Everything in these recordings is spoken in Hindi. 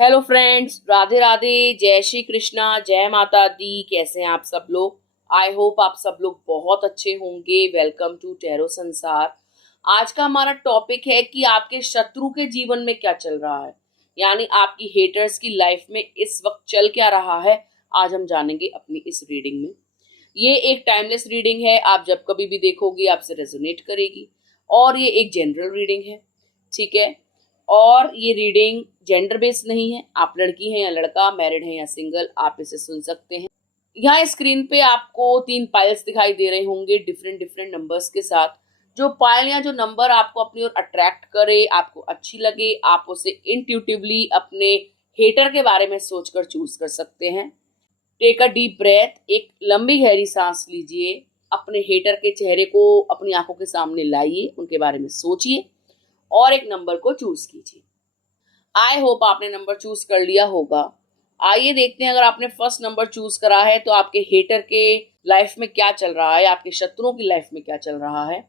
हेलो फ्रेंड्स, राधे राधे, जय श्री कृष्णा, जय माता दी। कैसे हैं आप सब लोग? आई होप आप सब लोग बहुत अच्छे होंगे। वेलकम टू टैरो संसार। आज का हमारा टॉपिक है कि आपके शत्रु के जीवन में क्या चल रहा है, यानी आपकी हेटर्स की लाइफ में इस वक्त चल क्या रहा है। आज हम जानेंगे अपनी इस रीडिंग में। ये एक टाइमलेस रीडिंग है, आप जब कभी भी देखोगे आपसे रेजोनेट करेगी। और ये एक जनरल रीडिंग है, ठीक है। और ये रीडिंग जेंडर बेस्ड नहीं है। आप लड़की हैं या लड़का, मैरिड हैं या सिंगल, आप इसे सुन सकते हैं। यहाँ स्क्रीन पे आपको 3 पाइल्स दिखाई दे रहे होंगे डिफरेंट डिफरेंट नंबर्स के साथ। जो पायल या जो नंबर आपको अपनी ओर अट्रैक्ट करे, आपको अच्छी लगे, आप उसे इंट्यूटिवली अपने हेटर के बारे में सोचकर चूज कर सकते हैं। टेक अ डीप ब्रेथ, एक लंबी गहरी सांस लीजिए। अपने हेटर के चेहरे को अपनी आंखों के सामने लाइए, उनके बारे में सोचिए और एक नंबर को चूज कीजिए। आई होप आपने नंबर चूज कर लिया होगा। आइए देखते हैं, अगर आपने फर्स्ट नंबर चूज करा है तो आपके हेटर के लाइफ में क्या चल रहा है, आपके शत्रुओं की लाइफ में क्या चल रहा है।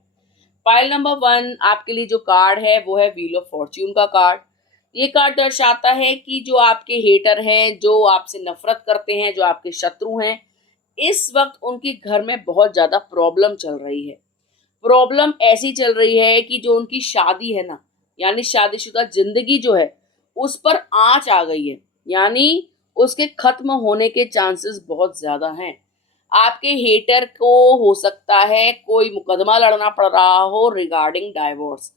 पाइल नंबर 1 आपके लिए जो कार्ड है वो है व्हील ऑफ फॉर्च्यून का कार्ड। ये कार्ड दर्शाता है कि जो आपके हेटर हैं, जो आपसे नफरत करते हैं, जो आपके शत्रु हैं, इस वक्त उनके घर में बहुत ज्यादा प्रॉब्लम चल रही है। प्रॉब्लम ऐसी चल रही है कि जो उनकी शादी है ना, यानी शादीशुदा जिंदगी जो है, उस पर आंच आ गई है, यानी उसके खत्म होने के चांसेस बहुत ज्यादा हैं। आपके हेटर को हो सकता है कोई मुकदमा लड़ना पड़ रहा हो रिगार्डिंग डाइवोर्स।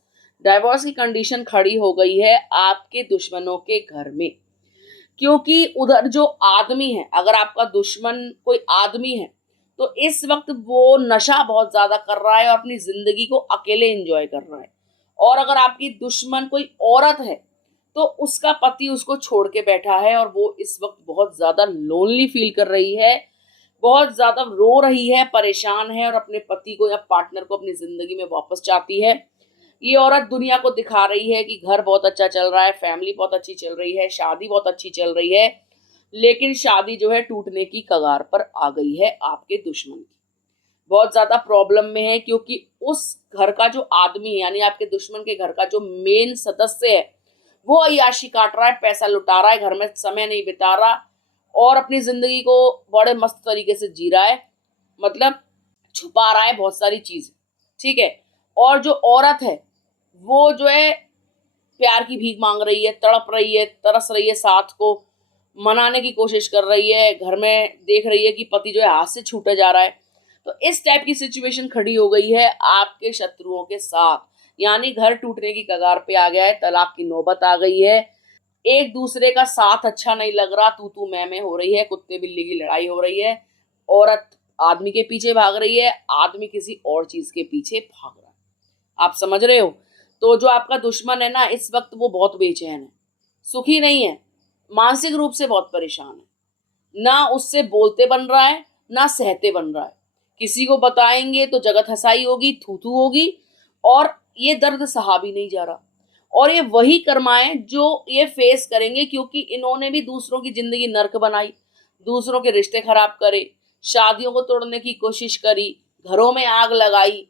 डाइवोर्स की कंडीशन खड़ी हो गई है आपके दुश्मनों के घर में, क्योंकि उधर जो आदमी है, अगर आपका दुश्मन कोई आदमी है तो इस वक्त वो नशा बहुत ज्यादा कर रहा है और अपनी जिंदगी को अकेले एंजॉय कर रहा है। और अगर आपकी दुश्मन कोई औरत है तो उसका पति उसको छोड़ के बैठा है और वो इस वक्त बहुत ज्यादा लोनली फील कर रही है, बहुत ज्यादा रो रही है, परेशान है और अपने पति को या पार्टनर को अपनी जिंदगी में वापस चाहती है। ये औरत दुनिया को दिखा रही है कि घर बहुत अच्छा चल रहा है, फैमिली बहुत अच्छी चल रही है, शादी बहुत अच्छी चल रही है, लेकिन शादी जो है टूटने की कगार पर आ गई है आपके दुश्मन की। बहुत ज्यादा प्रॉब्लम में है क्योंकि उस घर का जो आदमी है, यानी आपके दुश्मन के घर का जो मेन सदस्य है, वो अय्याशी काट रहा है, पैसा लुटा रहा है, घर में समय नहीं बिता रहा और अपनी जिंदगी को बड़े मस्त तरीके से जी रहा है, मतलब छुपा रहा है बहुत सारी चीजें, ठीक है। और जो औरत है वो जो है प्यार की भीख मांग रही है, तड़प रही है, तरस रही है, साथ को मनाने की कोशिश कर रही है, घर में देख रही है कि पति जो है हाथ से छूटा जा रहा है। तो इस टाइप की सिचुएशन खड़ी हो गई है आपके शत्रुओं के साथ, यानी घर टूटने की कगार पे आ गया है, तलाक की नौबत आ गई है। एक दूसरे का साथ अच्छा नहीं लग रहा, तू तू मैं हो रही है, कुत्ते बिल्ली की लड़ाई हो रही है। औरत आदमी के पीछे भाग रही है, आदमी किसी और चीज के पीछे भाग रहा है। आप समझ रहे हो? तो जो आपका दुश्मन है ना, इस वक्त वो बहुत बेचैन है, सुखी नहीं है, मानसिक रूप से बहुत परेशान है। ना उससे बोलते बन रहा है, ना सहते बन रहा है। किसी को बताएंगे तो जगत हंसाई होगी, थू थू होगी, और ये दर्द सहा भी नहीं जा रहा। और ये वही कर्माएं जो ये फेस करेंगे, क्योंकि इन्होंने भी दूसरों की जिंदगी नर्क बनाई, दूसरों के रिश्ते खराब करे, शादियों को तोड़ने की कोशिश करी, घरों में आग लगाई,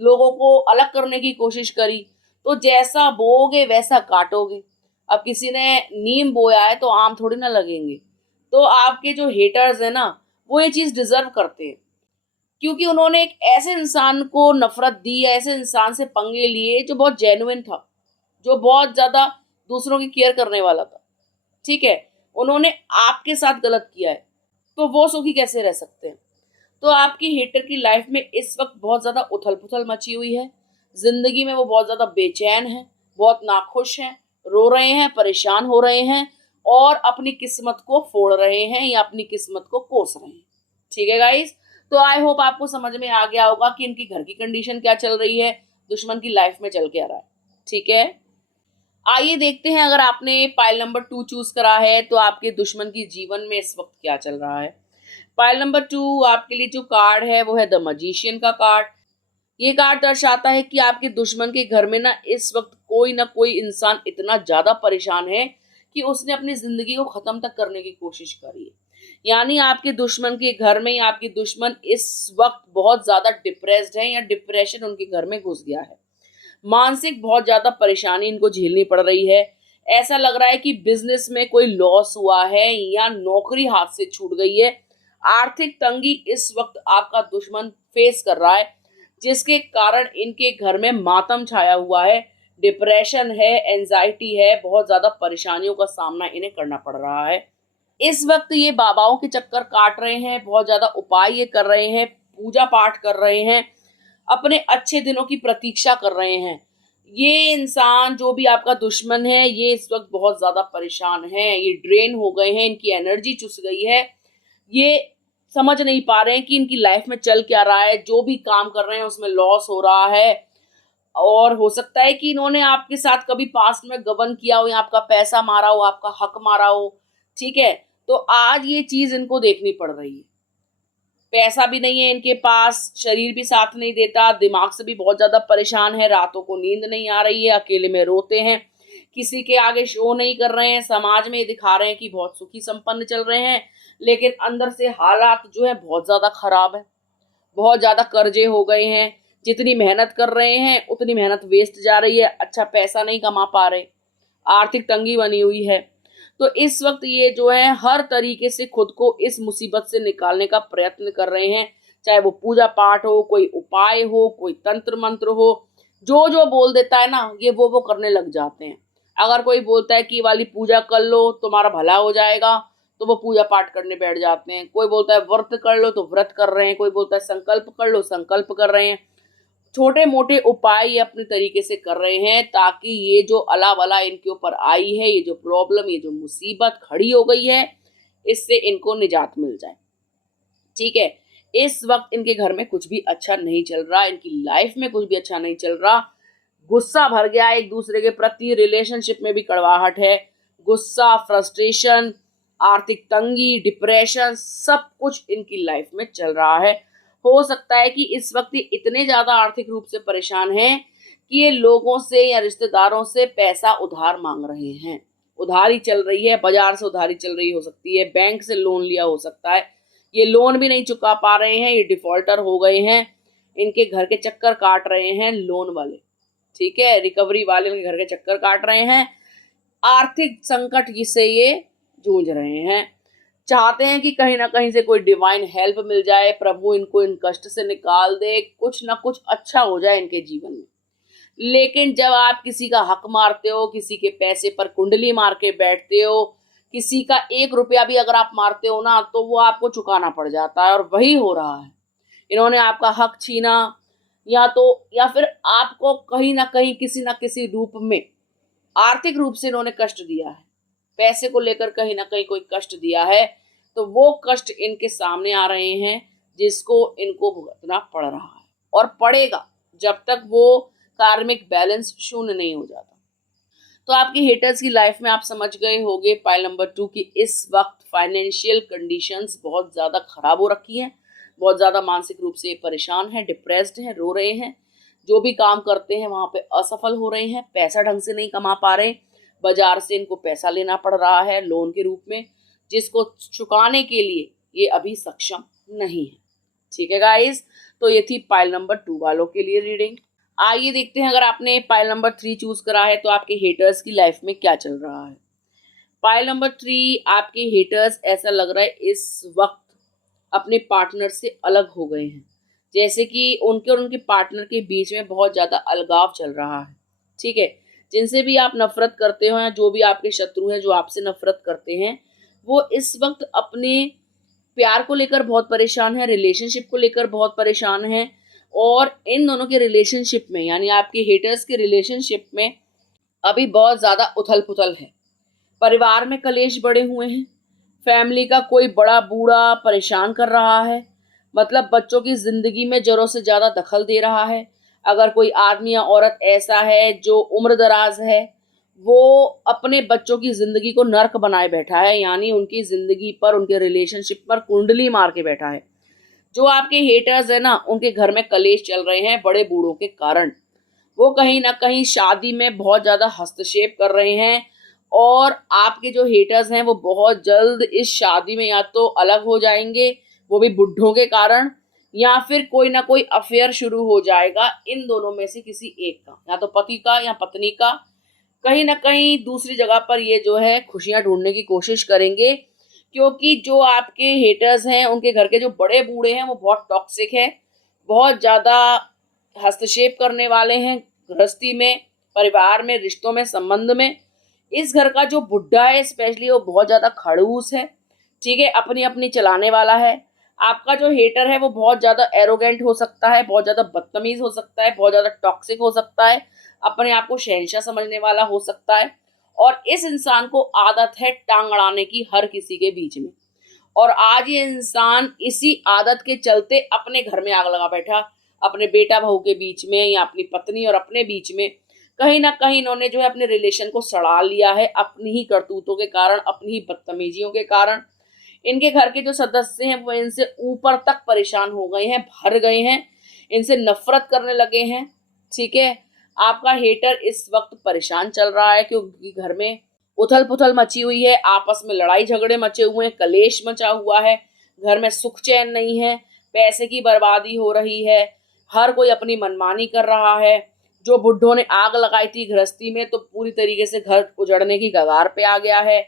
लोगों को अलग करने की कोशिश करी। तो जैसा बोओगे वैसा काटोगे। अब किसी ने नीम बोया है तो आम थोड़ी ना लगेंगे। तो आपके जो हेटर्स है ना, वो ये चीज डिजर्व करते हैं, क्योंकि उन्होंने एक ऐसे इंसान को नफरत दी, ऐसे इंसान से पंगे लिए जो बहुत जेन्युइन था, जो बहुत ज्यादा दूसरों की केयर करने वाला था, ठीक है। उन्होंने आपके साथ गलत किया है, तो वो सुखी कैसे रह सकते हैं? तो आपकी हेटर की लाइफ में इस वक्त बहुत ज्यादा उथल पुथल मची हुई है। जिंदगी में वो बहुत ज्यादा बेचैन है, बहुत नाखुश हैं, रो रहे हैं, परेशान हो रहे हैं और अपनी किस्मत को फोड़ रहे हैं या अपनी किस्मत को कोस रहे हैं, ठीक है गाइस। तो आई होप आपको समझ में आ गया होगा कि इनकी घर की कंडीशन क्या चल रही है, दुश्मन की लाइफ में चल के आ रहा है, ठीक है। आइए देखते हैं, अगर आपने पाइल नंबर 2 चूज करा है तो आपके दुश्मन की जीवन में इस वक्त क्या चल रहा है। पाइल नंबर 2 आपके लिए जो कार्ड है वो है द मजिशियन का कार्ड। ये कार्ड दर्शाता है कि आपके दुश्मन के घर में ना कोई इंसान इतना ज्यादा परेशान है कि उसने अपनी जिंदगी को खत्म तक करने की कोशिश करी है। यानी आपके दुश्मन के घर में आपके दुश्मन इस वक्त बहुत ज्यादा डिप्रेस्ड है या डिप्रेशन उनके घर में घुस गया है। मानसिक बहुत ज्यादा परेशानी इनको झेलनी पड़ रही है। ऐसा लग रहा है कि बिजनेस में कोई लॉस हुआ है या नौकरी हाथ से छूट गई है। आर्थिक तंगी इस वक्त आपका दुश्मन फेस कर रहा है, जिसके कारण इनके घर में मातम छाया हुआ है, डिप्रेशन है, एंजाइटी है, बहुत ज्यादा परेशानियों का सामना इन्हें करना पड़ रहा है। इस वक्त ये बाबाओं के चक्कर काट रहे हैं, बहुत ज्यादा उपाय ये कर रहे हैं, पूजा पाठ कर रहे हैं, अपने अच्छे दिनों की प्रतीक्षा कर रहे हैं। ये इंसान जो भी आपका दुश्मन है, ये इस वक्त बहुत ज्यादा परेशान है, ये ड्रेन हो गए हैं, इनकी एनर्जी चुस गई है। ये समझ नहीं पा रहे हैं कि इनकी लाइफ में चल क्या रहा है, जो भी काम कर रहे हैं उसमें लॉस हो रहा है। और हो सकता है कि इन्होंने आपके साथ कभी पास्ट में गबन किया हो, या आपका पैसा मारा हो, आपका हक मारा हो। ठीक है, तो आज ये चीज इनको देखनी पड़ रही है। पैसा भी नहीं है इनके पास, शरीर भी साथ नहीं देता, दिमाग से भी बहुत ज्यादा परेशान है, रातों को नींद नहीं आ रही है, अकेले में रोते हैं, किसी के आगे शो नहीं कर रहे हैं, समाज में दिखा रहे हैं कि बहुत सुखी संपन्न चल रहे हैं, लेकिन अंदर से हालात जो है बहुत ज्यादा खराब है। बहुत ज्यादा कर्जे हो गए हैं, जितनी मेहनत कर रहे हैं उतनी मेहनत वेस्ट जा रही है, अच्छा पैसा नहीं कमा पा रहे, आर्थिक तंगी बनी हुई है। तो इस वक्त ये जो है हर तरीके से खुद को इस मुसीबत से निकालने का प्रयत्न कर रहे हैं, चाहे वो पूजा पाठ हो, कोई उपाय हो, कोई तंत्र मंत्र हो। जो जो बोल देता है ना, ये वो करने लग जाते हैं। अगर कोई बोलता है कि ये वाली पूजा कर लो तुम्हारा भला हो जाएगा, तो वो पूजा पाठ करने बैठ जाते हैं। कोई बोलता है व्रत कर लो, तो व्रत कर रहे हैं। कोई बोलता है संकल्प कर लो, संकल्प कर रहे हैं। छोटे मोटे उपाय ये अपने तरीके से कर रहे हैं, ताकि ये जो अला वला इनके ऊपर आई है, ये जो प्रॉब्लम, ये जो मुसीबत खड़ी हो गई है, इससे इनको निजात मिल जाए। ठीक है, इस वक्त इनके घर में कुछ भी अच्छा नहीं चल रहा, इनकी लाइफ में कुछ भी अच्छा नहीं चल रहा। गुस्सा भर गया है एक दूसरे के प्रति, रिलेशनशिप में भी कड़वाहट है, गुस्सा, फ्रस्ट्रेशन, आर्थिक तंगी, डिप्रेशन, सब कुछ इनकी लाइफ में चल रहा है। हो सकता है कि इस वक्त ये इतने ज्यादा आर्थिक रूप से परेशान हैं कि ये लोगों से या रिश्तेदारों से पैसा उधार मांग रहे हैं। उधारी चल रही है, बाजार से उधारी चल रही हो सकती है, बैंक से लोन लिया हो सकता है, ये लोन भी नहीं चुका पा रहे हैं, ये डिफॉल्टर हो गए हैं, इनके घर के चक्कर काट रहे हैं लोन वाले। ठीक है, रिकवरी वाले इनके घर के चक्कर काट रहे हैं, आर्थिक संकट से ये जूझ रहे हैं। चाहते हैं कि कहीं ना कहीं से कोई डिवाइन हेल्प मिल जाए, प्रभु इनको इन कष्ट से निकाल दे, कुछ ना कुछ अच्छा हो जाए इनके जीवन में। लेकिन जब आप किसी का हक मारते हो, किसी के पैसे पर कुंडली मार के बैठते हो, किसी का 1 रुपया भी अगर आप मारते हो ना, तो वो आपको चुकाना पड़ जाता है। और वही हो रहा है, इन्होंने आपका हक छीना, या फिर आपको कहीं ना कहीं किसी ना किसी रूप में आर्थिक रूप से इन्होंने कष्ट दिया है, पैसे को लेकर कहीं ना कहीं कोई कष्ट दिया है। तो वो कष्ट इनके सामने आ रहे हैं, जिसको इनको भुगतना पड़ रहा है और पड़ेगा, जब तक वो कार्मिक बैलेंस शून्य नहीं हो जाता। तो आपकी हेटर्स की लाइफ में आप समझ गए होंगे पाइल नंबर 2 की इस वक्त फाइनेंशियल कंडीशंस बहुत ज़्यादा खराब हो रखी हैं, बहुत ज़्यादा मानसिक रूप से परेशान हैं, डिप्रेस्ड हैं, रो रहे हैं, जो भी काम करते हैं वहाँ पे असफल हो रहे हैं, पैसा ढंग से नहीं कमा पा रहे, बाजार से इनको पैसा लेना पड़ रहा है लोन के रूप में, जिसको चुकाने के लिए ये अभी सक्षम नहीं है। ठीक है गाइस, तो ये थी पाइल नंबर 2 वालों के लिए रीडिंग। आइए देखते हैं, अगर आपने पाइल नंबर 3 चूज करा है तो आपके हेटर्स की लाइफ में क्या चल रहा है। पाइल नंबर 3, आपके हेटर्स ऐसा लग रहा है इस वक्त अपने पार्टनर से अलग हो गए हैं, जैसे कि उनके और उनके पार्टनर के बीच में बहुत ज्यादा अलगाव चल रहा है। ठीक है, जिनसे भी आप नफरत करते हो या जो भी आपके शत्रु हैं जो आपसे नफरत करते हैं, वो इस वक्त अपने प्यार को लेकर बहुत परेशान है, रिलेशनशिप को लेकर बहुत परेशान है। और इन दोनों के रिलेशनशिप में, यानी आपके हेटर्स के रिलेशनशिप में अभी बहुत ज्यादा उथल पुथल है। परिवार में कलेश बढ़े हुए हैं, फैमिली का कोई बड़ा बूढ़ा परेशान कर रहा है, मतलब बच्चों की जिंदगी में जरूरत से ज्यादा दखल दे रहा है। अगर कोई आदमी या औरत ऐसा है जो उम्र दराज है, वो अपने बच्चों की जिंदगी को नर्क बनाए बैठा है, यानी उनकी जिंदगी पर, उनके रिलेशनशिप पर कुंडली मार के बैठा है। जो आपके हेटर्स है ना, उनके घर में कलेश चल रहे हैं बड़े बूढ़ों के कारण। वो कहीं ना कहीं शादी में बहुत ज्यादा हस्तक्षेप कर रहे हैं, और आपके जो हेटर्स हैं वो बहुत जल्द इस शादी में या तो अलग हो जाएंगे, वो भी बुढ़ों के कारण, या फिर कोई ना कोई अफेयर शुरू हो जाएगा इन दोनों में से किसी एक का, या तो पति का या पत्नी का। कहीं ना कहीं दूसरी जगह पर ये जो है खुशियां ढूंढने की कोशिश करेंगे, क्योंकि जो आपके हेटर्स हैं उनके घर के जो बड़े बूढ़े हैं वो बहुत टॉक्सिक है, बहुत ज़्यादा हस्तक्षेप करने वाले हैं गृहस्थी में, परिवार में, रिश्तों में, संबंध में। इस घर का जो बुढ़ा है स्पेशली वो बहुत ज़्यादा खड़ूस है, ठीक है, अपनी अपनी चलाने वाला है। आपका जो हेटर है वो बहुत ज़्यादा एरोगेंट हो सकता है, बहुत ज़्यादा बदतमीज हो सकता है, बहुत ज़्यादा टॉक्सिक हो सकता है, अपने आप को शहंशाह समझने वाला हो सकता है। और इस इंसान को आदत है टांग अड़ाने की हर किसी के बीच में। और आज ये इंसान इसी आदत के चलते अपने घर में आग लगा बैठा, अपने बेटा बहू के बीच में या अपनी पत्नी और अपने बीच में। कहीं ना कहीं इन्होंने जो है अपने रिलेशन को सड़ा लिया है अपनी ही करतूतों के कारण, अपनी ही बदतमीजियों के कारण। इनके घर के जो सदस्य हैं वो इनसे ऊपर तक परेशान हो गए हैं, भर गए हैं, इनसे नफरत करने लगे हैं, ठीक है। आपका हेटर इस वक्त परेशान चल रहा है क्योंकि घर में उथल पुथल मची हुई है, आपस में लड़ाई झगड़े मचे हुए हैं, कलेश मचा हुआ है, घर में सुख चैन नहीं है, पैसे की बर्बादी हो रही है, हर कोई अपनी मनमानी कर रहा है। जो बुड्ढों ने आग लगाई थी गृहस्थी में तो पूरी तरीके से घर उजड़ने की कगार पे आ गया है।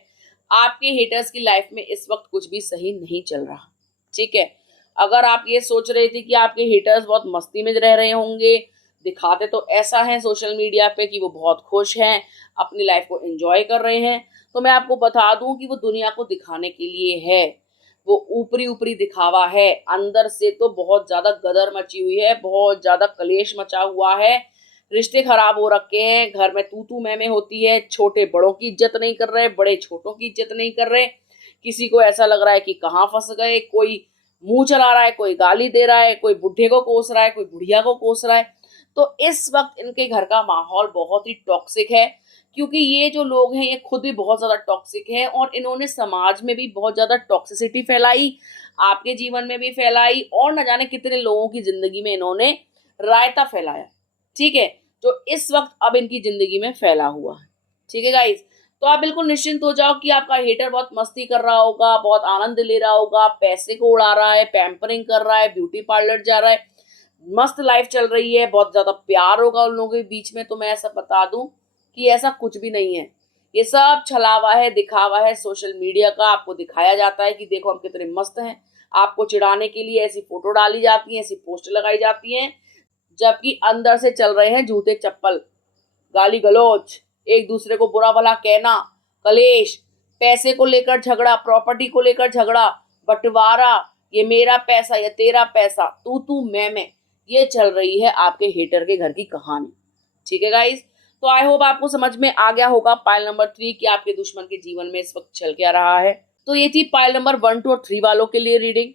आपके हेटर्स की लाइफ में इस वक्त कुछ भी सही नहीं चल रहा, ठीक है। अगर आप ये सोच रहे थे कि आपके हेटर्स बहुत मस्ती में रह रहे होंगे, दिखाते तो ऐसा है सोशल मीडिया पे कि वो बहुत खुश हैं, अपनी लाइफ को एंजॉय कर रहे हैं, तो मैं आपको बता दूं कि वो दुनिया को दिखाने के लिए है। वो ऊपरी ऊपरी दिखावा है, अंदर से तो बहुत ज्यादा गदर मची हुई है, बहुत ज्यादा कलेश मचा हुआ है, रिश्ते खराब हो रखे हैं, घर में तू तू मैं होती है, छोटे बड़ों की इज्जत नहीं कर रहे, बड़े छोटों की इज्जत नहीं कर रहे। किसी को ऐसा लग रहा है कि कहाँ फंस गए, कोई मुंह चला रहा है, कोई गाली दे रहा है, कोई बुढ़े को कोस रहा है, कोई बुढ़िया को कोस रहा है। तो इस वक्त इनके घर का माहौल बहुत ही टॉक्सिक है, क्योंकि ये जो लोग हैं ये खुद भी बहुत ज्यादा टॉक्सिक हैं और इन्होंने समाज में भी बहुत ज्यादा टॉक्सिसिटी फैलाई, आपके जीवन में भी फैलाई, और न जाने कितने लोगों की जिंदगी में इन्होंने रायता फैलाया, ठीक है, जो इस वक्त अब इनकी जिंदगी में फैला हुआ है, ठीक है गाइस। तो आप बिल्कुल निश्चिंत हो जाओ कि आपका हेटर बहुत मस्ती कर रहा होगा, बहुत आनंद ले रहा होगा, पैसे को उड़ा रहा है, पैम्परिंग कर रहा है, ब्यूटी पार्लर जा रहा है, मस्त लाइफ चल रही है, बहुत ज्यादा प्यार होगा उन लोगों के बीच में। तो मैं ऐसा बता दूं कि ऐसा कुछ भी नहीं है, ये सब छलावा है, दिखावा है सोशल मीडिया का। आपको दिखाया जाता है कि देखो हम कितने मस्त हैं, आपको चिढ़ाने के लिए ऐसी फोटो डाली जाती है, ऐसी पोस्ट लगाई जाती हैं, जबकि अंदर से चल रहे हैं जूते चप्पल, गाली गलौज, एक दूसरे को बुरा भला कहना, कलेश, पैसे को लेकर झगड़ा, प्रॉपर्टी को लेकर झगड़ा, बंटवारा, ये मेरा पैसा या तेरा पैसा, तू मैं, ये चल रही है आपके हेटर के घर की कहानी, ठीक है गाइस। तो आई होप आपको समझ में आ गया होगा पाइल नंबर 3 कि आपके दुश्मन के जीवन में इस वक्त चल क्या रहा है। तो ये थी पाइल नंबर 1, 2 और 3 वालों के लिए रीडिंग।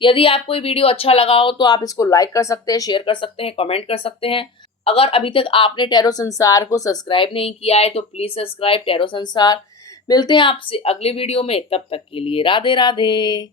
यदि आपको ये वीडियो अच्छा लगा हो तो आप इसको लाइक कर सकते हैं, शेयर कर सकते हैं, कमेंट कर सकते हैं। अगर अभी तक आपने टैरो संसार को सब्सक्राइब नहीं किया है तो प्लीज सब्सक्राइब टैरो संसार। मिलते हैं आपसे अगले वीडियो में, तब तक के लिए राधे राधे।